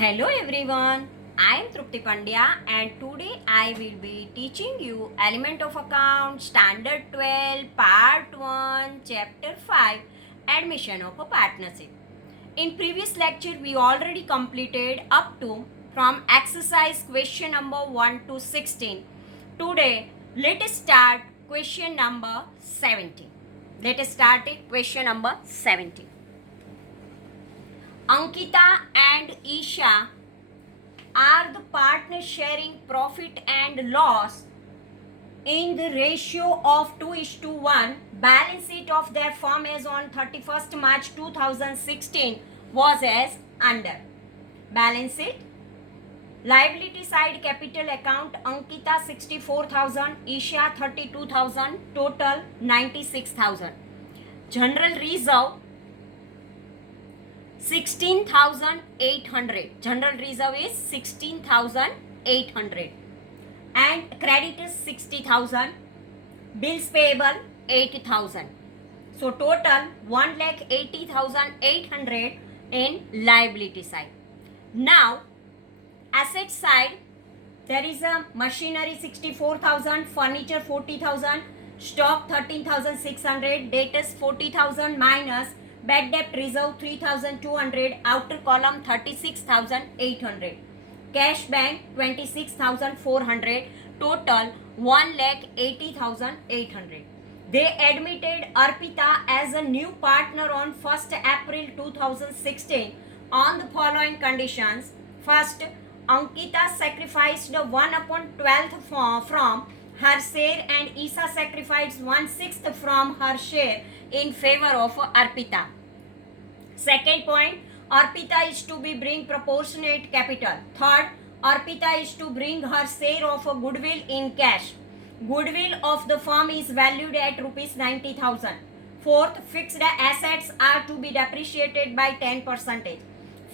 Hello everyone, I am Trupti Pandya and today I will be teaching you Element of Account Standard 12 Part 1 Chapter 5 Admission of a Partnership. In previous lecture we already completed up to from exercise question number 1 to 16. Today let us start question number 17. Let us start it question number 17. Ankita and Isha are the partners sharing profit and loss in the ratio of 2:1. Balance sheet of their firm as on 31st March 2016 was as under. Balance sheet. Liability side capital account Ankita 64,000, Isha 32,000, total 96,000. General reserve 16,800. General reserve is 16,800. And credit is 60,000. Bills payable 80,000. So total 1,80,800 in liability side. Now asset side there is a machinery 64,000, furniture 40,000, stock 13,600, debtors 40,000 minus bad debt reserve 3,200, outer column 36,800, cash bank 26,400, total 1,80,800. They admitted Arpita as a new partner on 1st April 2016 on the following conditions. First, Ankita sacrificed 1/12 from her share and Isha sacrificed 1/6 from her share in favor of Arpita. Second point, Arpita is to be bring proportionate capital. Third, Arpita is to bring her share of goodwill in cash. Goodwill of the firm is valued at rupees 90,000. Fourth, fixed assets are to be depreciated by 10%.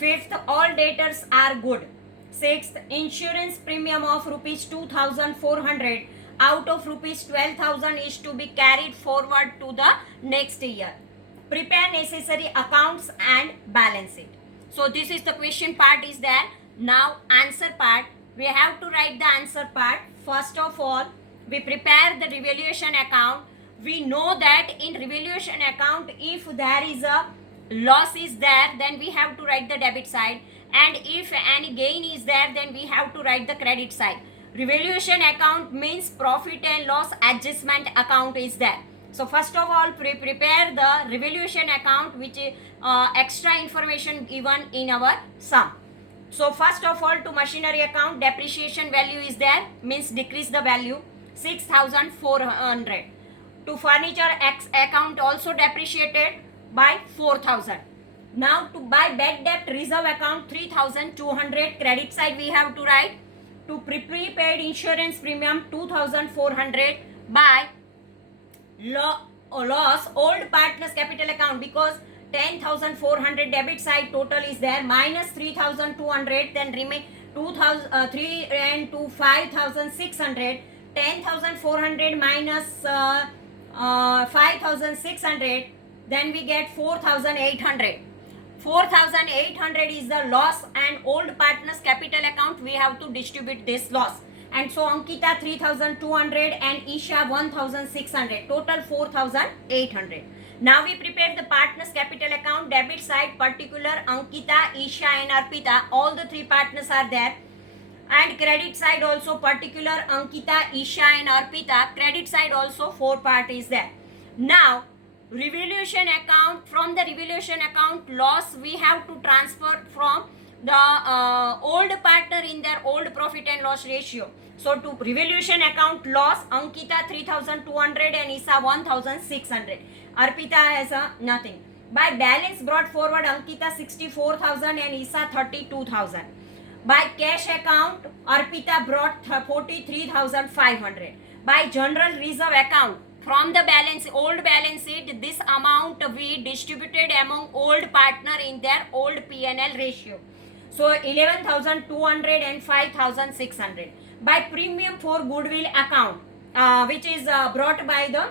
Fifth, all debtors are good. Sixth, insurance premium of rupees 2,400 out of rupees 12,000 is to be carried forward to the next year. Prepare necessary accounts and balance it. So this is the question part is there. Now answer part. We have to write the answer part. First of all, we prepare the revaluation account. We know that in revaluation account, if there is a loss is there, then we have to write the debit side, and if any gain is there, then we have to write the credit side. Revaluation account means profit and loss adjustment account is there. So first of all, prepare the revaluation account, which is extra information given in our sum. So first of all, to machinery account, depreciation value is there, means decrease the value 6,400. To furniture account also depreciated by 4,000. Now to buy bad debt reserve account 3,200, credit side we have to write. To prepaid insurance premium 2,400, by loss old partners capital account, because 10,400 debit side total is there, minus 3,200, then remain 2,003 and to 5,600, 10,400 minus 5,600, then we get 4,800. 4,800 is the loss, and old partners capital account we have to distribute this loss. And so Ankita 3,200 and Isha 1,600, total 4,800. Now we prepare the partners capital account. Debit side particular Ankita, Isha and Arpita, all the three partners are there. And credit side also particular Ankita, Isha and Arpita, credit side also 4 part is there. Now revaluation account, from the revaluation account loss we have to transfer from the old partner in their old profit and loss ratio. So to revaluation account loss, Ankita 3,200 and Isha 1,600. Arpita has nothing. By balance brought forward, Ankita 64,000 and Isha 32,000. By cash account, Arpita brought 43,500. By general reserve account, from the balance old balance sheet, this amount we distributed among old partner in their old P&L ratio. So 11,200 and 5,600. By premium for goodwill account, which is brought by the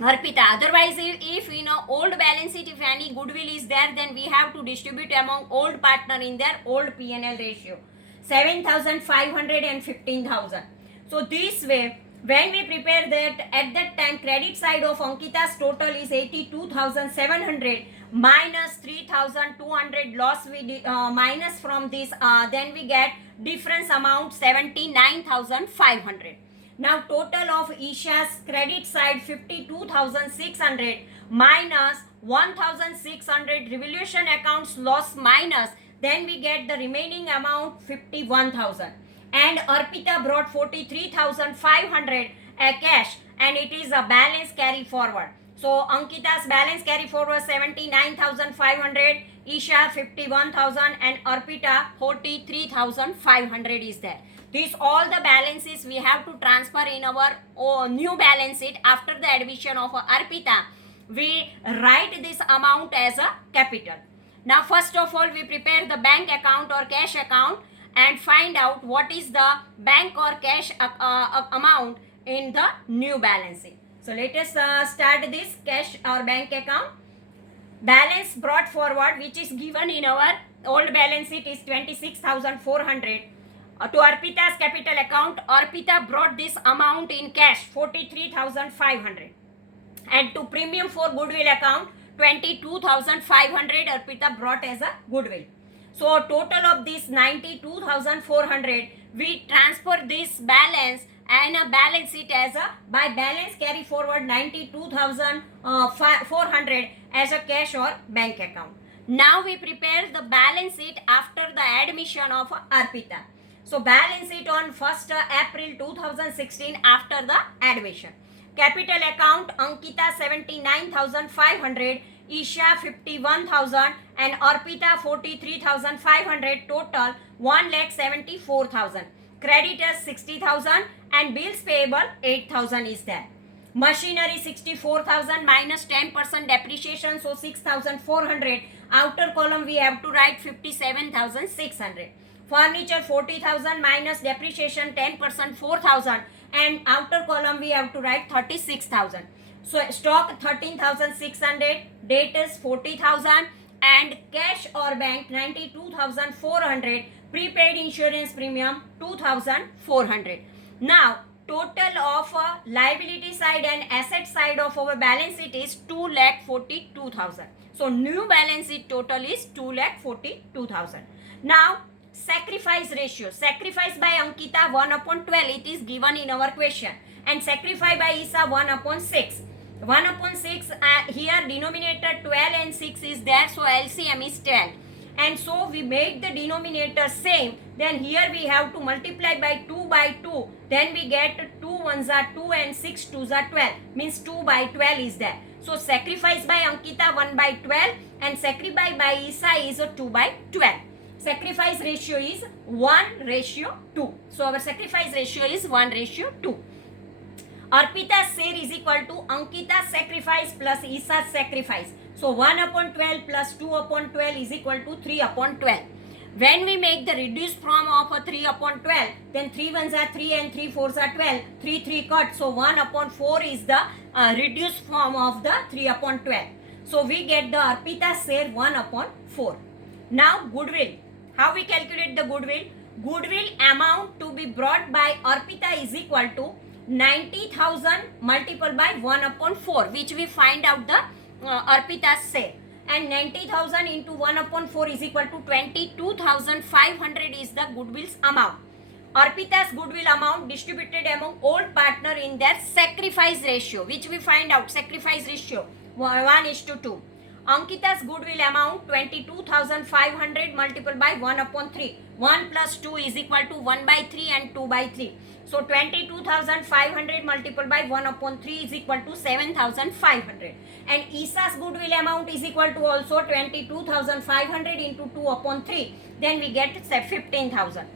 Arpita. Otherwise, if in a old balance sheet, if any goodwill is there, then we have to distribute among old partner in their old P&L ratio. 7,500 and 15,000. So this way, when we prepare that, at that time credit side of Ankita's total is 82,700 minus 3,200 loss we minus from this, then we get difference amount 79,500. Now total of Isha's credit side 52,600 minus 1,600 revolution accounts loss minus, then we get the remaining amount 51,000. And Arpita brought 43,500 cash, and it is a balance carry forward. So Ankita's balance carry forward 79,500, Isha 51,000, and Arpita 43,500 is there. These all the balances we have to transfer in our new balance sheet after the addition of Arpita. We write this amount as a capital. Now first of all we prepare the bank account or cash account and find out what is the bank or cash amount in the new balance sheet. So let us start this cash or bank account. Balance brought forward, which is given in our old balance sheet, is 26,400. To Arpita's capital account, Arpita brought this amount in cash 43,500, and to premium for goodwill account 22,500 Arpita brought as a goodwill. So total of this 92,400, we transfer this balance and a balance sheet as a by balance carry forward 92,400 as a cash or bank account. Now we prepare the balance sheet after the admission of Arpita. So balance sheet on 1st April 2016 after the admission. Capital account Ankita 79,500, Isha 51,000, and Arpita 43,500, total 1,74,000. Creditors 60,000 and bills payable 8,000 is there. Machinery 64,000 minus 10% depreciation, so 6,400. Outer column we have to write 57,600. Furniture 40,000 minus depreciation 10% 4,000, and outer column we have to write 36,000. So stock 13,600, debtors 40,000, and cash or bank 92,400, prepaid insurance premium 2,400. Now total of liability side and asset side of our balance sheet is 2,42,000. So new balance sheet total is 2,42,000. Now sacrifice ratio. Sacrifice by Ankita 1/12. It is given in our question. And sacrifice by Isa 1/6. 1/6 here denominator 12 and 6 is there. So LCM is 12. And so we make the denominator same. Then here we have to multiply by 2 by 2. Then we get 2 ones are 2 and 6 twos are 12. Means 2 by 12 is there. So sacrifice by Ankita 1/12 and sacrifice by Isa is 2 by 12. Sacrifice ratio is 1:2. So our sacrifice ratio is 1:2. Arpita's share is equal to Ankita's sacrifice plus Isa's sacrifice. So 1/12 plus 2/12 is equal to 3/12. When we make the reduced form of a 3/12, then 3 ones are 3 and 3 fours are 12. 3 cut. So 1/4 is the reduced form of the 3/12. So we get the Arpita's share 1/4. Now goodwill. How we calculate the goodwill? Goodwill amount to be brought by Arpita is equal to 90,000 multiplied by 1/4, which we find out the Arpita's share. And 90,000 into 1/4 is equal to 22,500 is the goodwill's amount. Arpita's goodwill amount distributed among all partner in their sacrifice ratio, which we find out sacrifice ratio 1:2. Ankita's goodwill amount 22,500 multiplied by 1/3. 1 plus 2 is equal to 1/3 and 2/3. So 22,500 multiplied by 1/3 is equal to 7,500. And Isa's goodwill amount is equal to also 22,500 into 2/3. Then we get 15,000.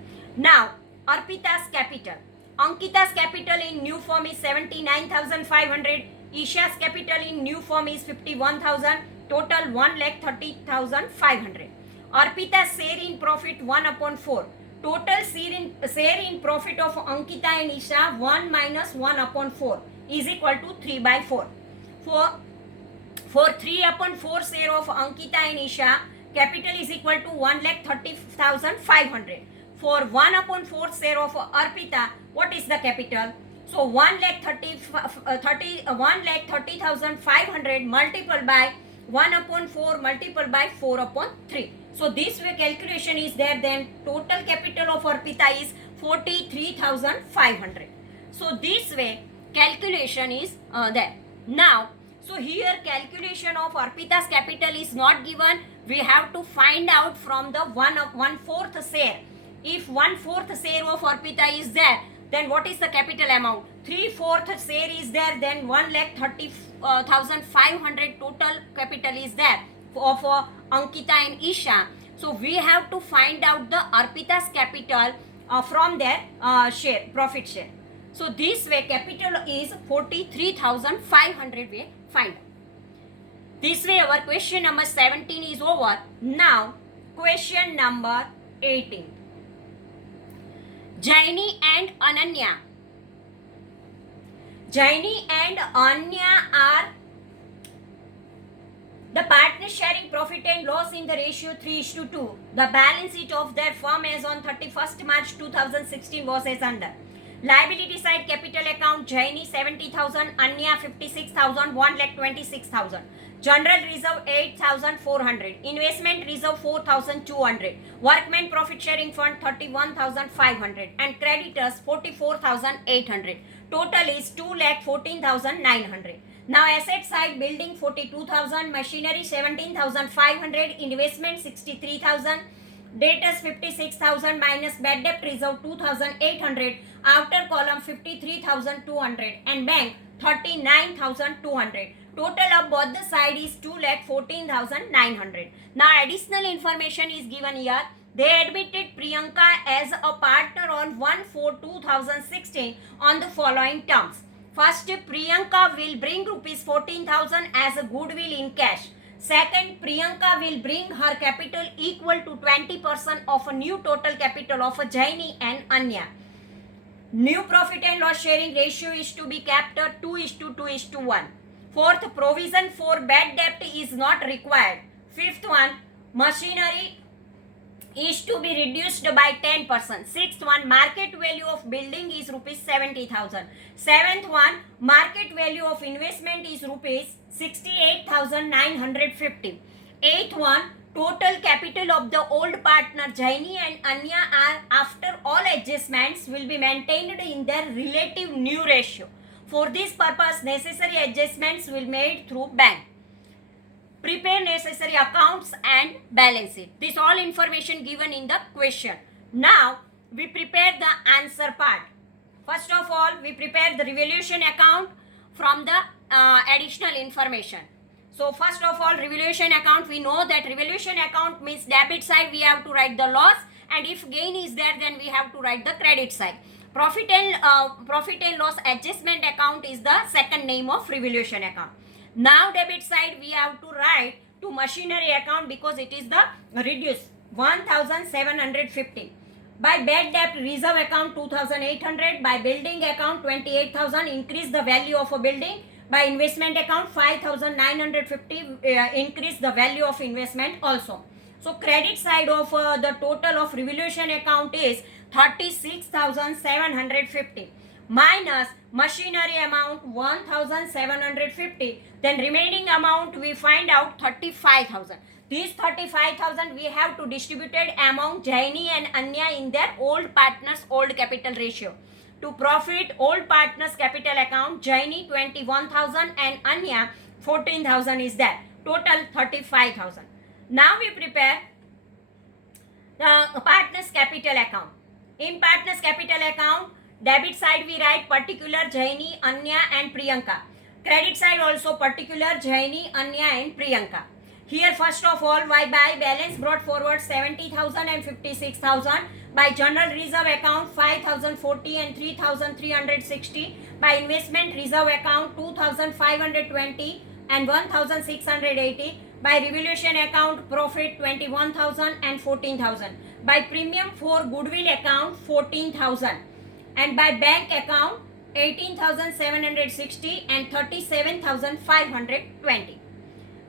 Now Arpita's capital. Ankita's capital in new form is 79,500. Isha's capital in new form is 51,000. Total 1,30,500. Arpita's share in profit 1/4. Total share in profit of Ankita and Isha 1 minus 1/4 is equal to 3/4. For 3/4 share of Ankita and Isha, capital is equal to 1,30,500. For 1/4 share of Arpita, what is the capital? So 1,30,500 multiplied by 1/4 multiplied by 4/3. So this way calculation is there. Then total capital of Arpita is 43,500. So this way calculation is there. Now, so here calculation of Arpita's capital is not given. We have to find out from the 1/4 share. If 1/4 share of Arpita is there, then what is the capital amount? 3/4 share is there, then 1,30,500 total capital is there of Ankita and Isha. So we have to find out the Arpita's capital from their share, profit share. So this way capital is 43,500 we find. This way our question number 17 is over. Now question number 18. Jaini and Ananya. Jaini and Anya are the partners sharing profit and loss in the ratio 3:2. The balance sheet of their firm as on 31st March 2016 was as under. Liability side capital account Jaini 70,000, Anya 56,000, 1,26,000. General reserve 8,400. Investment reserve 4,200. Workmen profit sharing fund 31,500. And creditors 44,800. Total is 2,14,900. Now asset side building 42,000, machinery 17,500, investment 63,000. Debtors 56,000 minus bad debt reserve 2,800, outer column 53,200 and bank 39,200. Total of both the side is 2,14,900. Now additional information is given here. They admitted Priyanka as a partner on 1/4/2016 on the following terms. First, Priyanka will bring rupees 14,000 as a goodwill in cash. Second, Priyanka will bring her capital equal to 20% of a new total capital of a Jaini and Anya. New profit and loss sharing ratio is to be kept at 2:2:1. Fourth, provision for bad debt is not required. Fifth one, machinery is to be reduced by 10%. Sixth one, market value of building is rupees 70,000. Seventh one, market value of investment is rupees 68,950. Eighth one, total capital of the old partner Jaini and Anya are after all adjustments will be maintained in their relative new ratio. For this purpose, necessary adjustments will be made through bank. Prepare necessary accounts and balance sheet. This all information given in the question. Now we prepare the answer part. First of all, we prepare the revaluation account from the additional information. So first of all, revaluation account, we know that revaluation account means debit side we have to write the loss, and if gain is there then we have to write the credit side. Profit and loss adjustment account is the second name of revaluation account. Now debit side we have to write to machinery account because it is the reduced 1,750. By bad debt reserve account 2,800. By building account 28,000, increase the value of a building. By investment account 5,950, increase the value of investment also. So credit side of the total of revaluation account is 36,750 minus machinery amount 1,750. Then remaining amount we find out 35,000. These 35,000 we have to distribute it among Jaini and Anya in their old partners old capital ratio. To profit old partners capital account, Jaini 21,000 and Anya 14,000 is there. Total 35,000. Now we prepare the partners capital account. In partners capital account, debit side we write particular Jaini, Anya and Priyanka. Credit side also particular Jaini, Anya and Priyanka. Here first of all, by balance brought forward 70,000 and 56,000. By general reserve account 5,040 and 3,360. By investment reserve account 2,520 and 1,680. By revaluation account profit 21,000 and 14,000. By premium for goodwill account 14,000. And by bank account 18,760 and 37,520.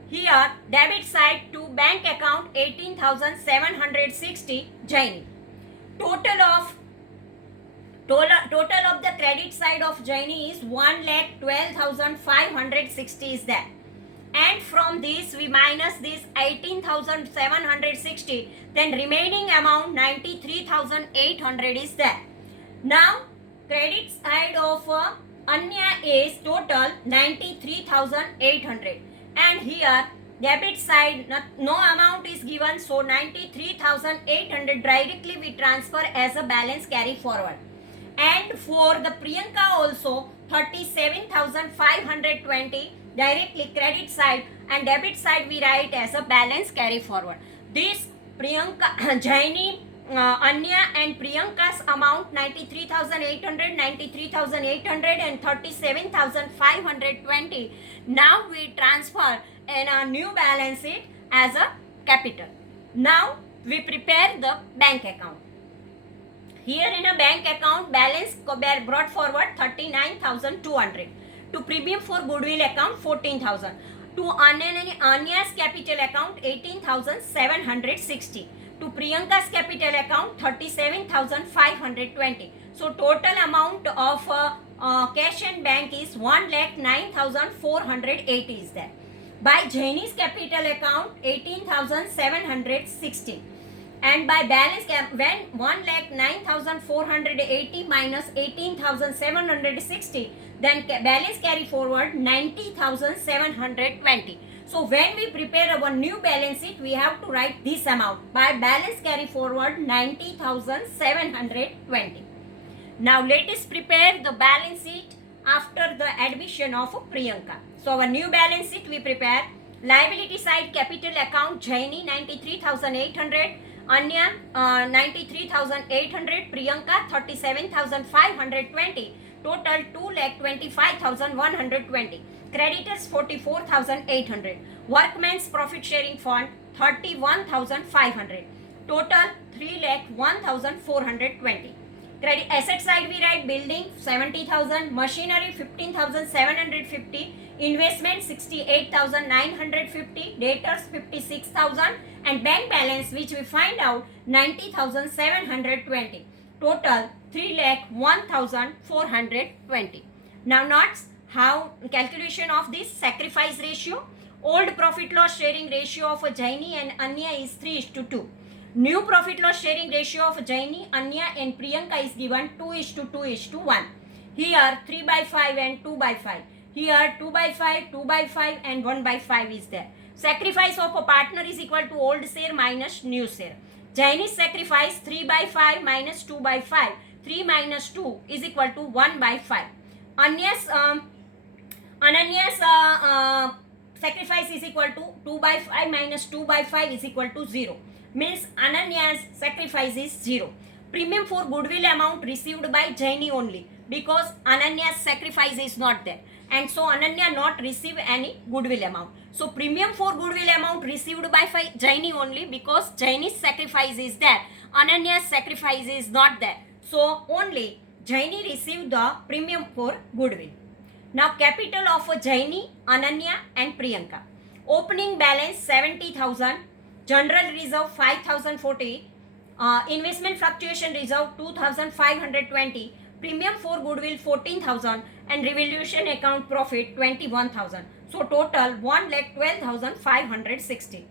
Here debit side to bank account 18,760 Jaini. Total of the credit side of Jaini is 1,12,560 is there. And from this we minus this 18,760, then remaining amount 93,800 is there. Now credit side of Anya is total 93,800, and here debit side no amount is given, so 93,800 directly we transfer as a balance carry forward. And for the Priyanka also 37,520 directly credit side, and debit side we write as a balance carry forward. This Priyanka, Jaini, Anya and Priyanka's amount 93,800, 93,800 and 37,520. Now we transfer in a new balance sheet as a capital. Now we prepare the bank account. Here in a bank account balance brought forward 39,200. To premium for goodwill account 14,000. To Anya's capital account 18,760. To Priyanka's capital account 37,520. So total amount of cash and bank is 1,09,480 is there. By Jaini's capital account 18,760. And by balance when 1,09,480 minus 18,760, then balance carry forward 90,720. So when we prepare our new balance sheet, we have to write this amount. By balance carry forward 90,720. Now let us prepare the balance sheet after the admission of Priyanka. So our new balance sheet we prepare. Liability side capital account Jaini 93,800. Anya 93,800, Priyanka 37,520, total 2,25,120. Creditors 44,800. Workmen's profit sharing fund 31,500. Total 3,01,420. Credit asset side we write building 70,000, machinery 15,750, investment 68,950, debtors 56,000, and bank balance which we find out 90,720. Total 3,01,420. Now notes how calculation of this sacrifice ratio. Old profit loss sharing ratio of Jaini and Anya is 3:2. New profit loss sharing ratio of Jaini, Anya and Priyanka is given 2:2:1. Here 3/5 and 2/5. Here 2/5, 2/5 and 1/5 is there. Sacrifice of a partner is equal to old share minus new share. Jaini's sacrifice 3/5 minus 2/5. 3 minus 2 is equal to 1/5. Ananya's sacrifice is equal to 2/5 minus 2/5 is equal to 0. Means Ananya's sacrifice is 0. Premium for goodwill amount received by Jaini only, because Ananya's sacrifice is not there, and so Ananya not receive any goodwill amount. So premium for goodwill amount received by Jaini only, because Jaini's sacrifice is there, Ananya's sacrifice is not there. So only Jaini received the premium for goodwill. Now capital of Jaini, Ananya and Priyanka. Opening balance 70,000, general reserve 5,040, investment fluctuation reserve 2,520, premium for goodwill 14,000 and revaluation account profit 21,000. So total 1,12,560.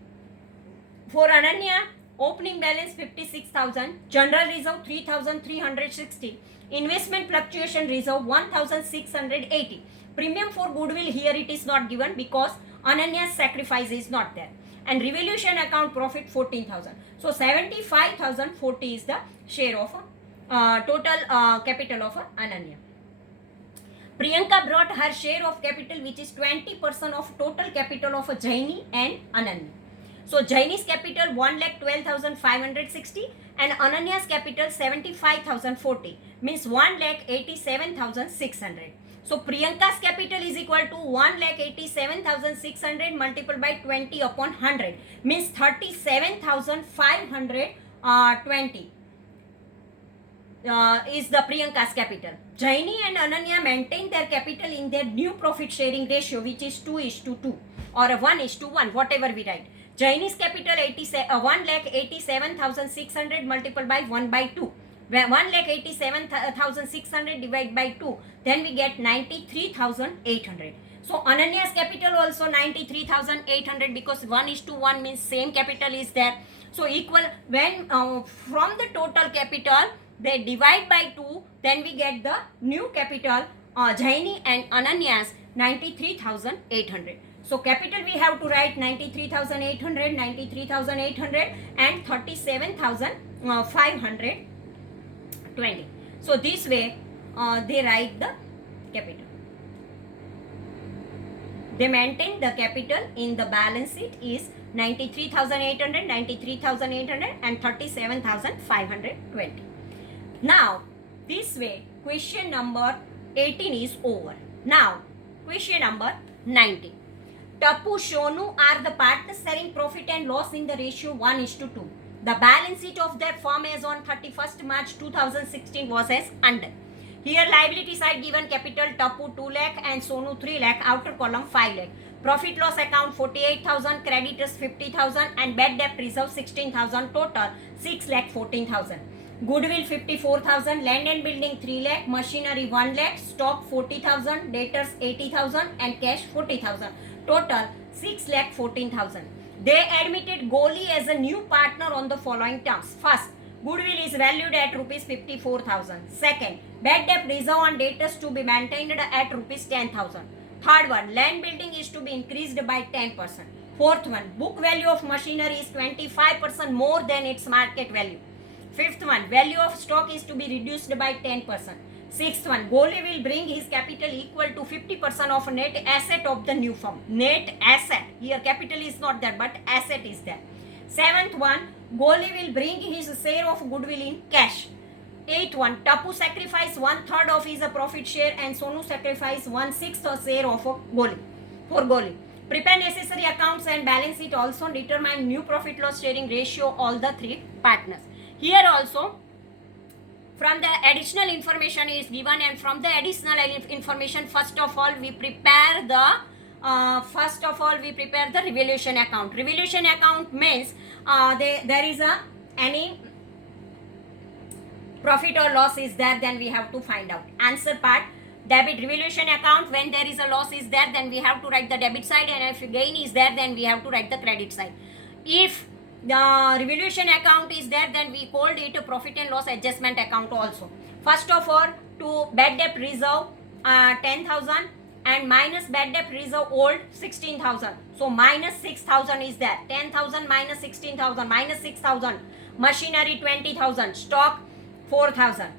For Ananya, opening balance 56,000, general reserve 3,360, investment fluctuation reserve 1,680. Premium for goodwill here it is not given because Ananya's sacrifice is not there. And revaluation account profit 14,000. So 75,040 is the share of total capital of Ananya. Priyanka brought her share of capital which is 20% of total capital of Jaini and Ananya. So Jaini's capital 1,12,560 and Ananya's capital 75,040, means 1,87,600. So Priyanka's capital is equal to 1,87,600 multiplied by 20 upon 100, means 37,520. is the Priyanka's capital. Jaini and Ananya maintain their capital in their new profit sharing ratio, which is 2:2 or 1:1, whatever we write. Jaini's capital 1,87,600 multiplied by 1/2. Where 1,87,600 divided by 2, then we get 93,800. So Ananya's capital also 93,800 because 1:1 means same capital is there. So equal when from the total capital they divide by 2, then we get the new capital Jaini and Ananya's 93,800. So capital we have to write 93,800, 93,800 and 37,520. So this way they write the capital. They maintain the capital in the balance sheet is 93,800, 93,800 and 37,520. Now, this way question number 18 is over. Now, question number 19. Tapu, Sonu are the partners sharing profit and loss in the ratio 1:2. The balance sheet of their firm as on 31st March 2016 was as under. Here liability side given capital Tapu 2 lakh and Sonu 3 lakh, outer column 5 lakh. Profit loss account 48,000, creditors 50,000 and bad debt reserve 16,000, total 6 lakh 14,000. Goodwill 54,000, land and building 3 lakh, machinery 1 lakh, stock 40,000, debtors 80,000 and cash 40,000. Total 6 lakh 14,000. They admitted Goli as a new partner on the following terms. First, goodwill is valued at rupees 54,000. Second, bad debt reserve on debtors to be maintained at rupees 10,000. Third one, land building is to be increased by 10%. Fourth one, book value of machinery is 25% more than its market value. Fifth one, value of stock is to be reduced by 10%. Sixth one, Goli will bring his capital equal to 50% of net asset of the new firm. Net asset. Here capital is not there but asset is there. Seventh one, Goli will bring his share of goodwill in cash. Eighth one, Tapu sacrifice 1/3 of his profit share and Sonu sacrifice 1/6 share of Goli for Goli. Prepare necessary accounts and balance sheet, also determine new profit loss sharing ratio all the three partners. Here also from the additional information is given, and from the additional information first of all we prepare the revaluation account. Revaluation account means there is any profit or loss is there, then we have to find out. Answer part, debit revaluation account, when there is a loss is there, then we have to write the debit side, and if gain is there, then we have to write the credit side. If the revaluation account is there, then we called it a profit and loss adjustment account also. First of all, to bad debt reserve 10,000 and minus bad debt reserve old 16,000. So minus 6,000 is there. 10,000 minus 16,000 minus 6,000. Machinery 20,000. Stock 4,000.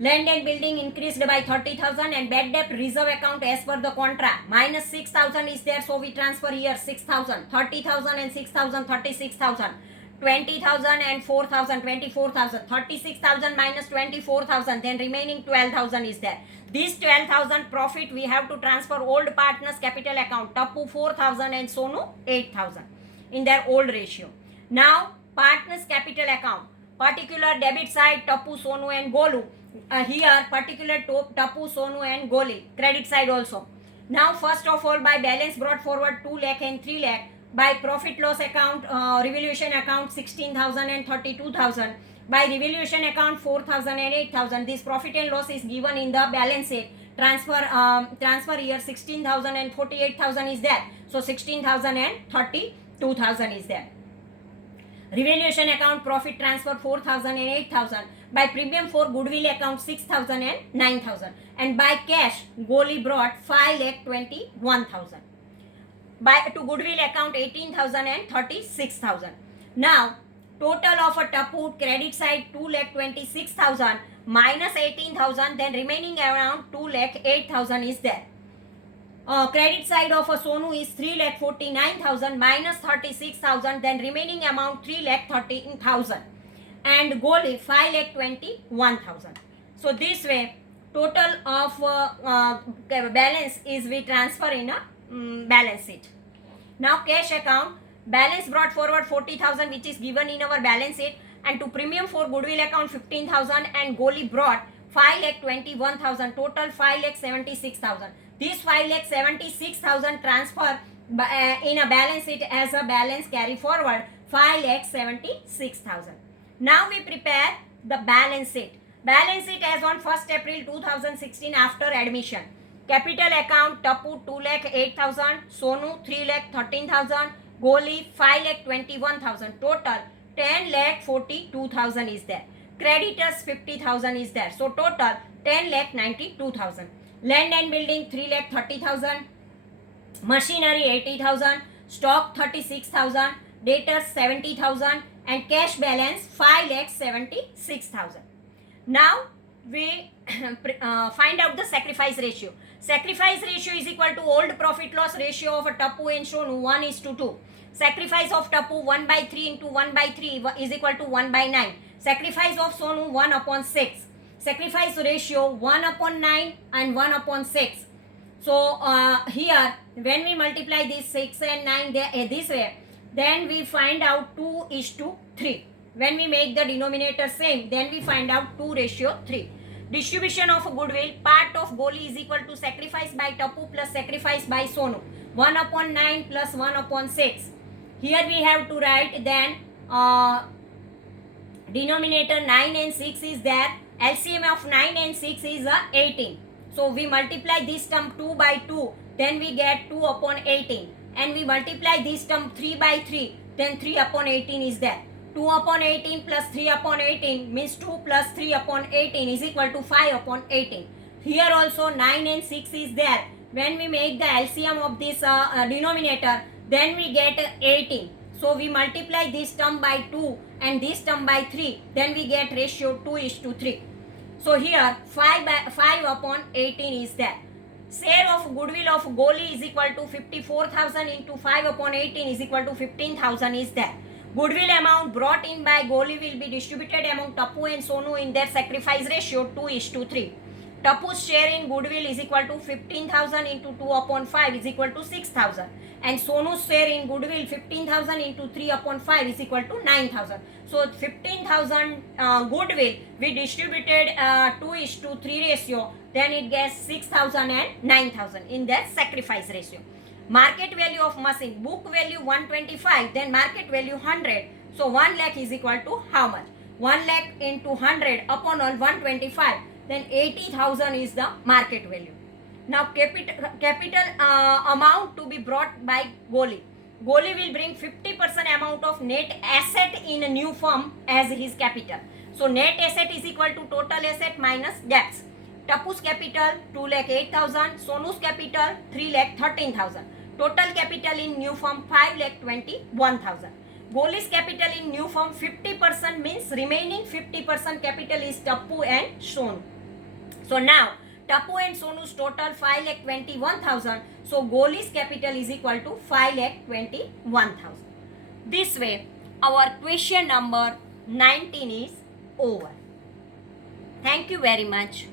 Land and building increased by 30,000 and bad debt reserve account as per the contract. Minus 6,000 is there, so we transfer here 6,000. 30,000 and 6,000, 36,000. 20,000 and 4,000, 24,000. 36,000 minus 24,000, then remaining 12,000 is there. This 12,000 profit we have to transfer old partners capital account. Tapu 4,000 and Sonu 8,000 in their old ratio. Now partners capital account. Particular debit side Tapu, Sonu and Golu. Here particular Tapu, Sonu and Goli. Credit side also. Now first of all by balance brought forward 2 lakh and 3 lakh. By profit loss account, revaluation account 16,000 and 32,000. By revaluation account 4,000 and 8,000. This profit and loss is given in the balance sheet. Transfer here 16,000 and 48,000 is there. So 16,000 and 32,000 is there. Revaluation account profit transfer 4,000 and 8,000. By premium for goodwill account 6,000 and 9,000. And by cash Goli brought 5,21,000. By to goodwill account 18,000 and 36,000. Now total of a Tapu credit side 2,26,000 minus 18,000, then remaining around 2,08,000 is there. Credit side of a Sonu is 3,49,000 minus 36,000, then remaining amount 3,13,000. And Goli 5,21,000. So this way total of balance is we transfer in a balance sheet. Now cash account balance brought forward 40,000 which is given in our balance sheet. and to premium for goodwill account 15,000 and Goli brought 5,21,000, total 5,76,000. This 5,76,000 transfer in a balance sheet as a balance carry forward 5,76,000. Now we prepare the balance sheet. Balance sheet as on 1st April 2016 after admission. Capital account Tapu 2,08,000, Sonu 3,13,000, Goli 5,21,000. Total 10,42,000 is there. Creditors 50,000 is there. So total 10,92,000. Land and building 3,30,000. Machinery 80,000. Stock 36,000. Debtors 70,000 and cash balance 5,76,000. Now we find out the sacrifice ratio. Sacrifice ratio is equal to old profit loss ratio of a Tapu and Sonu 1:2. Sacrifice of Tapu 1/3 into 1/3 is equal to 1/9. Sacrifice of Sonu 1/6. Sacrifice ratio 1/9 and 1/6. So here when we multiply this 6 and 9 this way, then we find out 2:3. When we make the denominator same, then we find out 2:3. Distribution of goodwill, part of Goli is equal to sacrifice by Tapu plus sacrifice by Sonu. 1/9 plus 1/6. Here we have to write then denominator 9 and 6 is there. LCM of 9 and 6 is 18. So we multiply this term 2 by 2, then we get 2/18. And we multiply this term 3 by 3, then 3/18 is there. 2/18 plus 3/18 means 2 plus 3/18 is equal to 5/18. Here also 9 and 6 is there. When we make the LCM of this denominator, then we get 18. So we multiply this term by 2 and this term by 3, then we get ratio 2:3. So here 5/18 is there. Share of goodwill of Goli is equal to 54,000 into 5/18 is equal to 15,000 is there. Goodwill amount brought in by Goli will be distributed among Tapu and Sonu in their sacrifice ratio 2:3. Tapu's share in goodwill is equal to 15,000 into 2/5 is equal to 6,000. And Sonu's share in goodwill 15,000 into 3/5 is equal to 9,000. So 15,000 goodwill we distributed 2:3 ratio. Then it gets 6,000 and 9,000 in their sacrifice ratio. Market value of machine, book value 125, then market value 100. So 1 lakh is equal to how much? 1 lakh into 100 upon 125, then 80,000 is the market value. Now capital amount to be brought by Goli. Goli will bring 50% amount of net asset in a new firm as his capital. So net asset is equal to total asset minus debts. Tapu's capital 2,08,000, Sonu's capital 3,13,000. Total capital in new firm 5,21,000. Goli's capital in new firm 50% means remaining 50% capital is Tapu and Sonu. So now Tapu and Sonu's total 5,21,000. So Goli's capital is equal to 5,21,000. This way our question number 19 is over. Thank you very much.